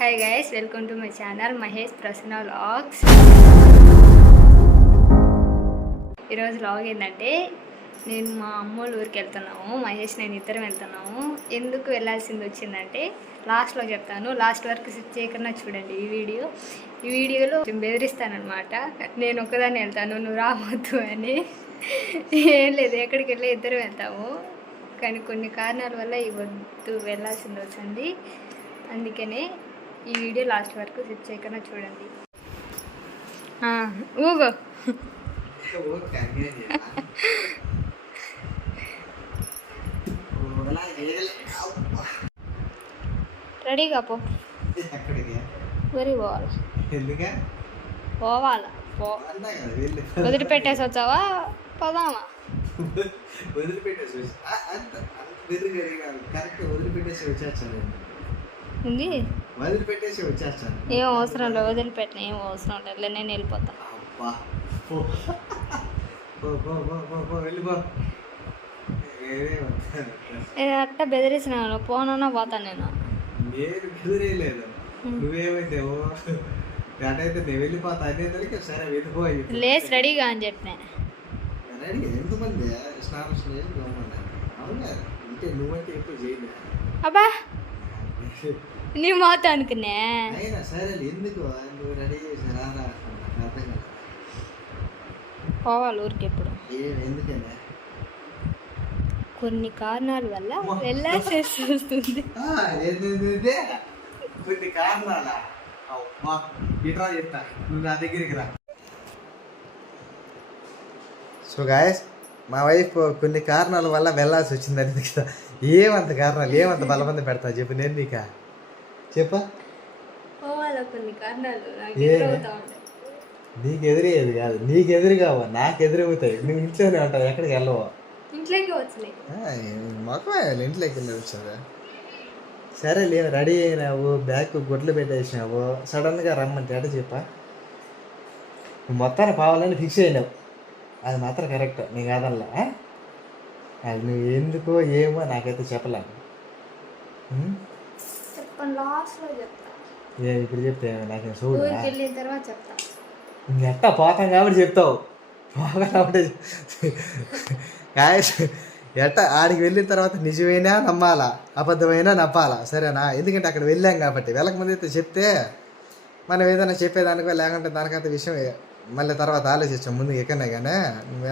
Hi guys welcome to my channel Mahesh Prasanna vlogs ఈరోజు vlog ఏంటంటే నేను మా అమ్మోళ్ళ ఊరికి వెళ్తున్నాము మహేష్ నేను ఇద్దరం వెళ్తున్నాము. ఎందుకు వెళ్ళాల్సింది వచ్చిందంటే లాస్ట్లో చెప్తాను లాస్ట్ వరకు స్కిప్ చేయకుండా చూడండి ఈ వీడియో. ఈ వీడియోలో బెదిరిస్తానమాట నేను ఒకదాన్ని వెళ్తాను నువ్వు రావద్దు అని. ఏం లేదు ఎక్కడికి వెళ్ళి ఇద్దరు వెళ్తాము. కానీ కొన్ని కారణాల వల్ల ఈ వద్దు వెళ్ళాల్సింది వచ్చింది. అందుకనే ఈ వీడియో లాస్ట్ వరకు స్కిప్ చేయకుండా చూడండి. ఆ, ఊగో. రెడీగా పో. ఎక్కడికి వరి పోవాలి. పోవాలా? పో. అన్నా కదా వెళ్ళి వదిలిపెట్టేసి వచ్చావా? పోదామా? వదిలిపెట్టేసి వచ్చి? వదిలిపెట్టేసి వచ్చేస్తాను ఉంది. వదిలిపెట్టేసి వచ్చేస్తాను. ఏం అవసరం లేదు వదిలిపెట్టిన ఏం అవసరం లేదు నేను వెళ్ళిపోతా. అట్ట బెదిరిసిన పోనన్నా పోతాను నేను. నేను బెదిరేయలేదు. నువ్వేమైందేవో అటైతే నేను వెళ్ళిపోతా అనేదానికి సరే వెళ్ళిపో లేస్ రెడీగా అని చెప్పిన. రెడీ ఎంతమంది? స్నానం గమ్మన్నా అవునా? అంటే నువ్వంటే ఎప్పుడు చేయలే అబ్బా నీ మాట అనుకునే. అయినా సరే ఎందుకు? నువ్వు రెడీ చేసి రారా నాకు అర్థం కాదు పోవాలి ఊరికి ఎప్పుడు? ఏం ఎందుకనే. కొన్ని కారణాల వల్ల వెళ్ళాల్సి వస్తుంది. ఆ, ఏంటిదే? కొన్ని కారణాలా. అమ్మా ఇట్రా చెప్తా. నువ్వు నా దగ్గరికి రా. సో గాయస్ మా వైఫ్ కొన్ని కారణాల వల్ల వెళ్ళాల్సి వచ్చింది అనేది కదా. ఏమంత కారణాలు ఏమంత బలబంద పెడతా చెప్పు నేను నీక. చెప్పా. నాకు ఎదురయ్యేది కాదు. నీకు ఎదురుగావా? నాకు ఎదురవుతాయి. నువ్వు ఇంట్లోనే ఉంటావు? ఎక్కడికి వెళ్ళవా? ఇంట్లోకి వచ్చినాయి మొక్కమే ఇంట్లోకి వెళ్ళి వచ్చావా? సరే లే రెడీ అయినావు. బ్యాగ్ గుడ్లు పెట్టేసినావు. సడన్గా రమ్మంటే అట చెప్పా? మొత్తాన్ని పావాలని ఫిక్స్ అయినావు. అది మాత్రం కరెక్ట్. నీ కాదల్లా? అది నువ్వు ఎందుకో ఏమో నాకైతే ఏ ఇప్పుడు చెప్తే నాకేం చూడు ఎట్టా పోతాం కాబట్టి చెప్తావు. కాబట్టి ఎట్ట ఆడికి వెళ్ళిన తర్వాత నిజమైనా నమ్మాలా? అబద్ధమైనా నమ్మాలా? సరేనా? ఎందుకంటే అక్కడ వెళ్ళాం కాబట్టి. వెళ్ళకముందు అయితే చెప్తే మనం ఏదైనా చెప్పేదానికో లేకుంటే దానికంత విషయం మళ్ళీ తర్వాత ఆలోచించాం ముందు ఎక్కనే కానీ. నువ్వు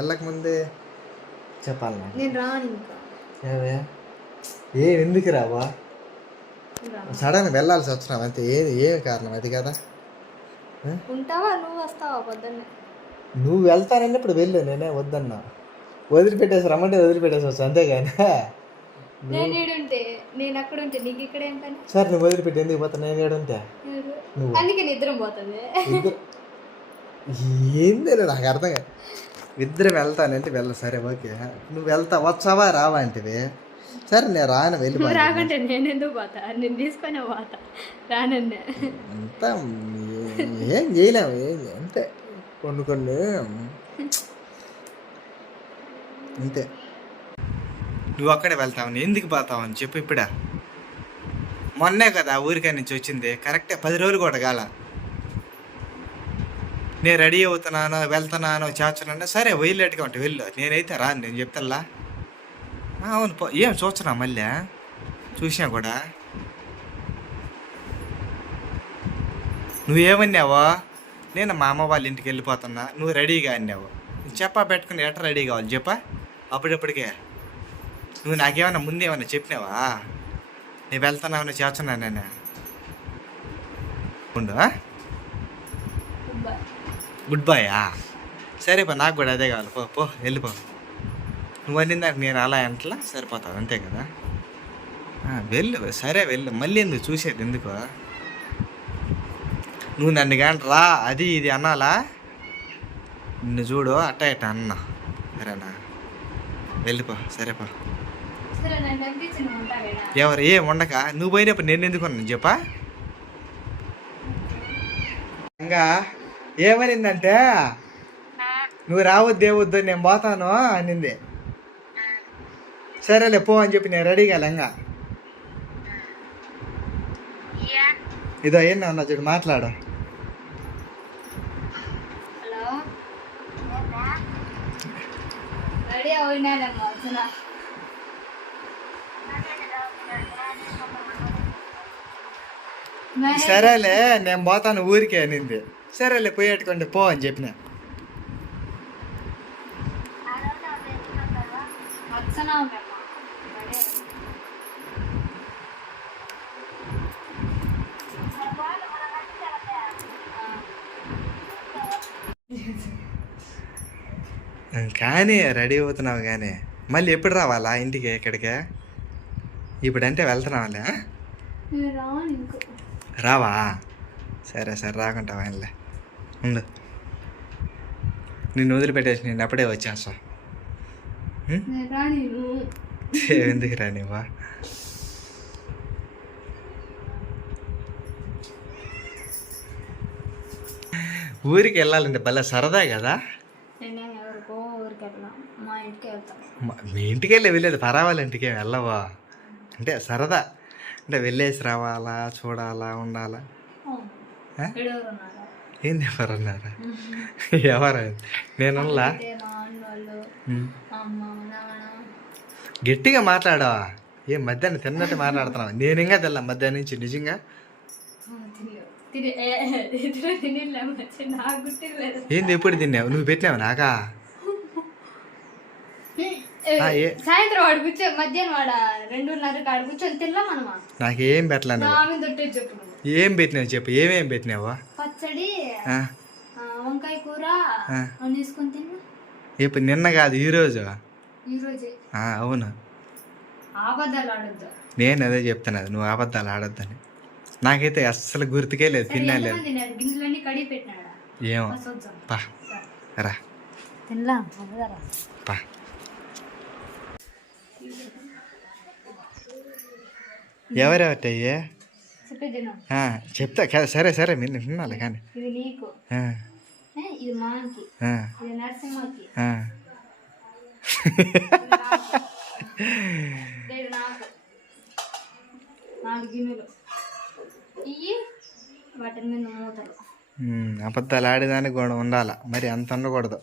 చెప్పాలి నాకు. నేను రాను ఇంకా. ఏవే? ఏ ఎందుకు రావా. సడన్ వెళ్ళాల్సి వచ్చినావు అంతే. ఏది ఏమి కారణం? అది కదా? ఉంటావా? నువ్వు వస్తావా పొద్దున్నే? నువ్వు వెళ్తానన్నప్పుడు వెళ్ళు నేనే వద్దన్నా. వదిలిపెట్టేసి రమ్మంటే వదిలిపెట్టేసి వచ్చు అంతేగాని నేను ఈడుంటే నేను అక్కడ ఉంటే నీకు ఇక్కడ ఏం పని? సార్ నువ్వు వదిలిపెట్టి ఎందుకు పోతా నేను నువ్వు అందుకే నిద్రం పోతుంది. ఏంది నాకు అర్థం కాదు. ఇద్దరు వెళ్తానంటే వెళ్ళ సరే ఓకే. నువ్వు వెళ్తా వచ్చావా రావా అంటివి? సరే నేను రాను నువ్వు రాకుంటే నేను ఎందుకు పోతా? నేను తీసుకొని పోతా. అంతా ఏ- చేయలేము ఏం అంతే. కొన్ని కొన్ని అంతే. నువ్వు అక్కడే వెళ్తావు ఎందుకు పోతావు అని చెప్పు ఇప్పుడా. మొన్నే కదా ఊరికా నుంచి వచ్చింది కరెక్టే పది రోజులు కూడా కాల. నేను రెడీ అవుతున్నాను వెళ్తున్నాను చేస్తున్నాను సరే వెళ్ళేట్టుగా ఉంటే వెళ్ళు. నేనైతే రాను నేను చెప్తాలా అవును పో ఏం చూస్తున్నా మళ్ళీ? చూసినా కూడా? నువ్వేమన్నావో? నేను మా అమ్మ వాళ్ళ ఇంటికి వెళ్ళిపోతున్నా నువ్వు రెడీగా అన్నావు. చెప్పా పెట్టుకుని ఎట్ట రెడీ కావాలి చెప్పా? అప్పుడప్పటికే నువ్వు నాకేమన్నా ముందేమన్నా చెప్పినావా? నేను వెళ్తున్నావు చేస్తున్నా నేను. ఉండు బాయ్ గుడ్ బాయా సరే పో నాకు కూడా అదే కావాలి. పో పో వెళ్ళిపో. నువ్వు నాకు నేను అలా ఎంట్లా సరిపోతావు అంతే కదా? వెళ్ళు సరే వెళ్ళు. మళ్ళీ ఎందుకు చూసేది ఎందుకు? నువ్వు నన్ను కానీ రా అది ఇది అనాలా? నిన్ను చూడు అట్ట ఇట్ట అన్న. సరేనా? వెళ్ళిపో సరేపో ఎవరు? ఏం ఉండక? నువ్వు పోయినప్పుడు నేను ఎందుకు ఉన్నాను? చెప్పా? ఇంకా ఏమనిందంటే నువ్వు రావద్దు ఏవద్దు నేను పోతాను అనింది. సరేలే పో అని చెప్పి నేను రెడీగా లంగా. ఇదో ఏం అన్నా చూడు మాట్లాడు. సరేలే నేను పోతాను ఊరికే అనింది. సరేలే పోయేట్టుకోండి పో అని చెప్పిన. కానీ రెడీ అవుతున్నావు కానీ. మళ్ళీ ఎప్పుడు రావాలా ఇంటికి ఇక్కడికి ఇప్పుడంటే వెళ్తున్నావాలే రావా? సరే సరే రాకుంటావా ఉండు. నిన్ను వదిలిపెట్టేసి నేను అప్పుడే వచ్చేస్తా. ఎందుకు రానివా ఊరికి వెళ్ళాలంటే భలే సరదా కదా? మా ఇంటికి వెళ్ళి వెళ్ళేది పరావాల ఇంటికి వెళ్ళవా? అంటే సరదా. అంటే వెళ్ళేసి రావాలా చూడాలా ఉండాలా? ఏంది ఎవరన్నారా ఎవరు? నాన్న. గట్టిగా మాట్లాడావా? ఏ మధ్యాహ్నం తిన్నట్టు మాట్లాడుతున్నావు? నేను ఇంకా తెల్లా మధ్యాహ్నం నుంచి నిజంగా? ఏంది ఎప్పుడు తిన్నావు? నువ్వు పెట్టినావు నాకా? ఆ, ఏ. సాయంత్రం వాడు కూర్చో మధ్యాహ్నం వాడ రెండున్నరకి ఆడు కూర్చొని తినలా మనమా? నాకేం పెట్టలే నా నువ్వు మీద దొట్టే చెప్పు నువ్వు. ఏం పెట్టినావు చెప్పు? ఏమేం పెట్టినావా? పచ్చడి వంకాయ కూర వేసుకొని తిన్నా. ఇప్పుడు నిన్న కాదు ఈరోజు ఈరోజే ఆ, అవును? నేను అదే చెప్తున్నది నువ్వు అబద్ధాలు ఆడొద్దని. నాకైతే అస్సలు గుర్తుకే లేదు తిన్నా లేదు ఎంతమంది తిన్నారు? గింజలన్నీ కడిగి పెట్టినాడా? ఏమో. పా రా. పా. ఎవరెవటయ్యే చెప్తా కదా సరే సరే మీరు వినాలి కానీ. అబద్ధాలు ఆడేదానికి కూడా ఉండాల. మరి అంత ఉండకూడదు.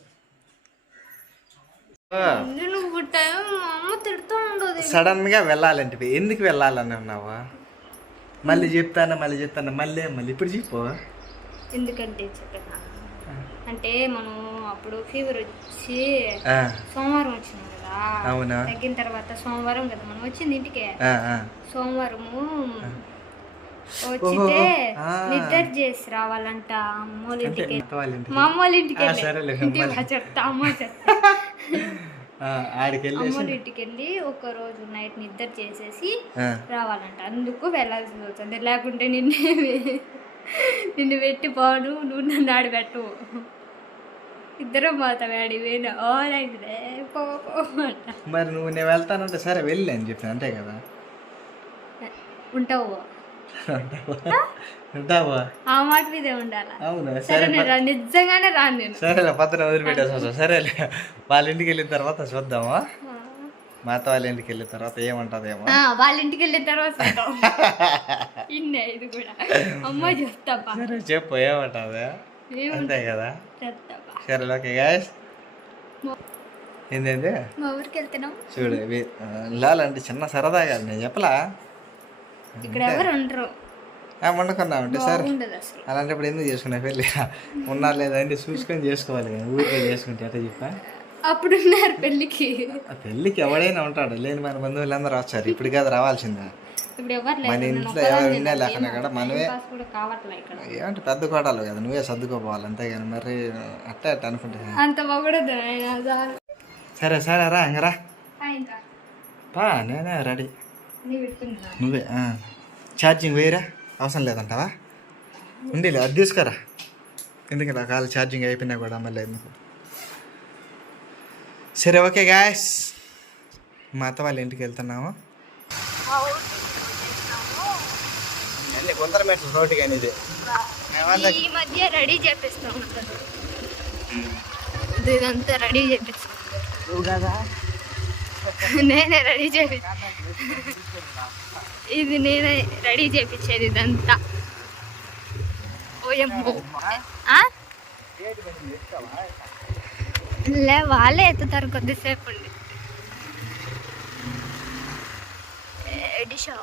సడన్గా వెళ్ళాలంటే ఎందుకు వెళ్ళాలని ఉన్నావా మళ్ళీ చెప్తాను మళ్ళీ చెప్తాను? మళ్ళీ మళ్ళీ ఇప్పుడు చెప్పు. ఎందుకంటే చెప్పాను? అంటే మనం అప్పుడు ఫీవర్ వచ్చి సోమవారం వచ్చినాం కదా. అవునా? తగ్గిన తర్వాత సోమవారం కదా మనం వచ్చింది ఇంటికి. సోమవారము వచ్చితే. నిద్ర చేసి రావాలంట అమ్మోళ్ళ ఇంటికి. మా అమ్మోళ్ళ ఇంటికి చెప్తా అమ్మ చెప్తా. ఆ, ఆడికి వెళ్ళేసి అమ్మోళ్ళ ఇంటికి వెళ్ళి ఒక రోజు నైట్ నిద్ర చేసేసి రావాలంట. అందుకు వెళ్ళాల్సి వస్తుంది లేకుంటే నిన్నే నిన్ను పెట్టి పోను నువ్వు నన్ను ఆడబెట్టు. ఇద్దరం పోతాం ఆడి వేను ఓలైతే పో పో అంట. మరి నువ్వు నేను వెళ్తానంటే సరే వెళ్ళి అని చెప్పి అంతే కదా? ఉంటావు. ఉంటావా ఆ? మాట మీదే ఉండాలా? అవును? సరే నిజంగానే రాను నేను. సరేలే పత్రం వదిలిపెట్టేసి సరేలే వాళ్ళ ఇంటికి వెళ్ళిన తర్వాత చూద్దామా? మా అత్త వాళ్ళ ఇంటికి వెళ్ళిన తర్వాత ఏమంటదేమో? వాళ్ళ ఇంటికి వెళ్ళిన తర్వాత. ఇన్నే ఇది కూడా. అమ్మ చెప్తాపా. సరే చెప్పు ఏమంటది అంతే కదా? సరే ఓకే గాయస్. ఏంటంటే మా ఊరికి వెళ్తున్నాం. చూడు లాలంటే చిన్న సరదా కాదు నేను చెప్పలా? ఇక్కడ ఎవరు ఉండరు. ఆ, వండుకున్నామంటే సరే అలాంటప్పుడు ఎందుకు చేసుకున్నా పెళ్ళి? ఉన్నా లేదా అంటే చూసుకొని చేసుకోవాలి కదా ఊరికే చేసుకుంటే ఎట్లా చెప్పా? అప్పుడు ఉన్నారు పెళ్ళికి పెళ్ళికి ఎవడైనా ఉంటాడు లేని మన బంధువులందరూ వచ్చారు ఇప్పుడు కాదు రావాల్సిందే? ఇప్పుడు ఎవరు మన ఇంట్లో ఎవరు ఉన్నా లేకుండా కూడా మనమే ఏమంటే పెద్ద కోటాలు కదా నువ్వే సర్దుకోపోవాలి అంతేగాని మరి అట్ట అట్ట అనుకుంటే. అంత. సరే. సరే రా ఇంక రా. పా నేనే రెడీ. నువ్వే ఆ. ఛార్జింగ్ వేయరా? అవసరం లేదంటావా? ఉండిలే అది తీసుకురా. ఎందుకంటే ఆ కాలు ఛార్జింగ్ అయిపోయినా కూడా మళ్ళీ ఎందుకు? సరే ఓకే గాయస్. మా అత్త వాళ్ళ ఇంటికి వెళ్తున్నాము. అన్ని కొందర మెట్లు రోడ్డు కానీ ఇది. ఈ మధ్య రెడీ చేపిస్తా. ఇదంతా రెడీ చేపిస్తా. నువ్వు కదా. నేనే రెడీ చేపి ఇది నేనే రెడీ చేపించేది ఇదంతా. ఓయమ్మో. లే వాళ్ళే ఎత్తుతారు కొద్దిసేపు ఉండి. ఎడిషో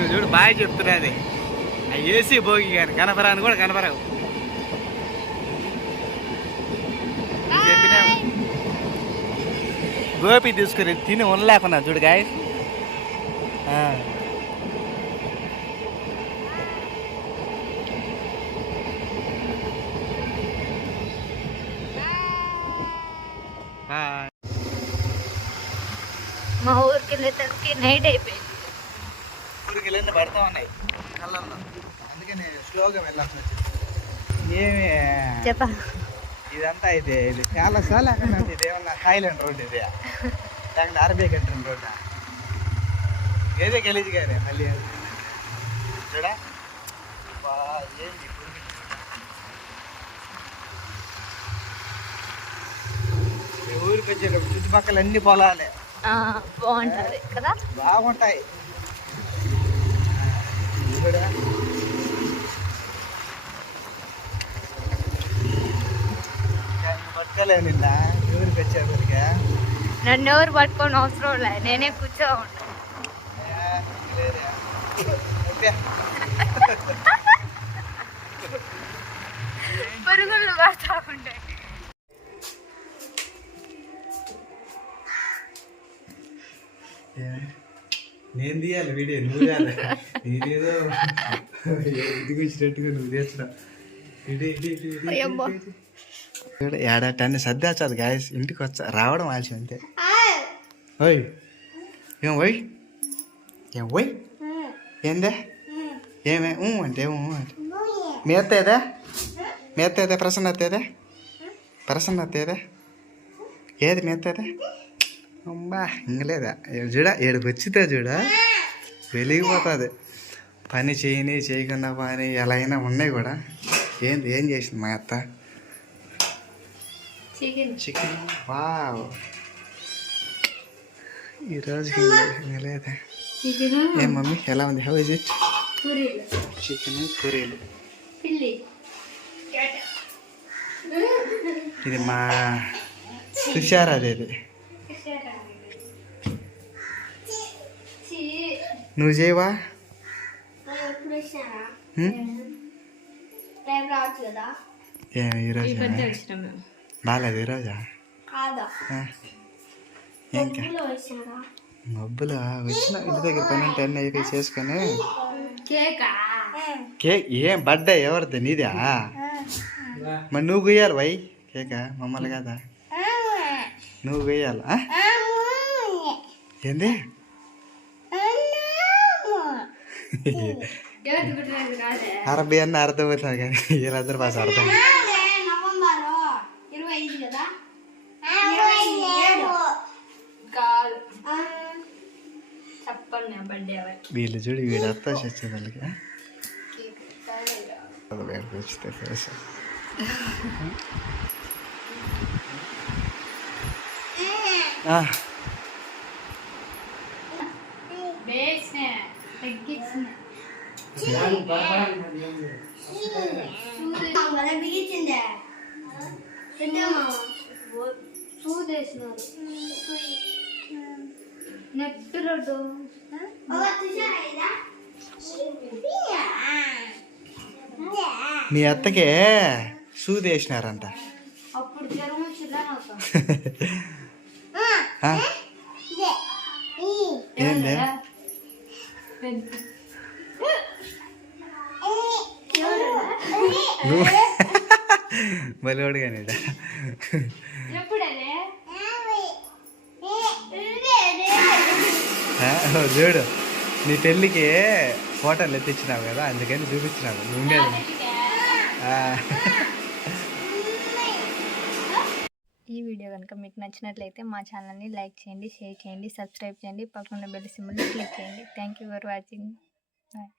ఏమి చూడు బాగా చెప్తున్నది. ఆ ఏసీ భోగి కానీ కనపరాని కూడా కనపరావు. నేను చెప్పినా? గోపి తీసుకుని తిని ఉండలేకున్నా చూడు గాయ మా ఊరికి వెళ్ళేసరికి నైట్ అయిపోయింది. వెళ్ళి పడతా ఉన్నాయి. కళ్ళల్లో అందుకే నేను స్లోగా వెళ్ళాల్సి వచ్చింది. ఏమి? చెప్పా. ఇదంతా ఇది ఇది చాలా సార్లు అక్కడ ఇది ఏమన్నా థాయిలాండ్ రోడ్ ఇది. లేకుంటే అరబీ కంట్రీ రోడ్ ఏదే గలీజ్ గారే మళ్ళీ. చూడా. ఈ ఊరికి వచ్చేటప్పుడు చుట్టుపక్కల అన్ని పొలాలే. ఆ, బాగుంటది కదా? బాగుంటాయి. నిన్న. ఎవరు పట్టుకొని అవసరం లే నేనే కూర్చో పురుగులు పడతా ఉంటాయి నేను తీయాలి వీడియో నువ్వు తీయాలి. నేనేదో ఇంటికి వచ్చినట్టుగా నువ్వు అయ్యమ్మా. ఏడాట అన్ని సర్దేస్తుంది గాయస్ ఇంటికి వచ్చా రావడం ఆలస్యం అంతే. ఓయ్. ఏం ఓయ్? ఏం ఓయ్? ఏందే? ఏమే? ఊ అంటే ఊ అంటే. మీ అత్త ఏదే? మీ అత్త ఏదే? ప్రసన్న అత్త ఏదే? ప్రసన్న అత్త ఏదే? ఏది మీ అత్త ఏదే? అమ్మా ఇంకలేదా ఏడు చూడ ఏడుకు వచ్చితే చూడ. వెలిగిపోతుంది. పని చేయని చేయకుండా పని ఎలా అయినా ఉన్నాయి కూడా. ఏంది ఏం చేసింది మా అత్త? చికెన్. చికెన్? వావ్. ఈరోజు లేదా చికెన్. ఏం మమ్మీ ఎలా ఉంది? హౌ ఇస్ ఇట్ చికెన్ పూరీలు ఇది మా తుషారాది ఇది నువ్వు చేయవా? ఈరోజు బాగాలేదు ఈరోజా. ఇంకా మబ్బులు వచ్చిన ఇంటి దగ్గర పని ఉంటే అన్నీ అయిపోయి చేసుకొని. కేకా? ఏం. బర్త్డే ఎవరిది? నీదా? మరి నువ్వు కొయ్యాలి వై? కేక మమ్మల్ని కదా? నువ్వు కొయ్యాలి? ఆ? ఏంది? అరబీ అన్న అర్థమవుతుంది కానీ వీళ్ళందరూ భాష అర్థం నవంబర్ ఇరవై ఐదు కదా కాదు చెప్పండి నా బర్త్డే ఎవరికి వీళ్ళు చూడు వీడు అర్థం వచ్చేది వాళ్ళకి అది వేడికి వచ్చితే ఫేస్ ఆ, నెట్ రోడ్డు మీ అత్తకే సూది వేసినారంట. అప్పుడు జ్వరం వచ్చిందా? ఏంది? నువ్వు బలివాడు కానీ ఎప్పుడదే చూడు. నీ పెళ్ళికి ఫోటోలు ఎత్తిచ్చినావు కదా అందుకని చూపించినావు. నువ్వు ఉండేది. ఈ వీడియో కనుక మీకు నచ్చినట్లయితే మా ఛానల్ని లైక్ చేయండి షేర్ చేయండి సబ్స్క్రైబ్ చేయండి పక్కన బెల్ సింబల్ క్లిక్ చేయండి. Thank you for watching bye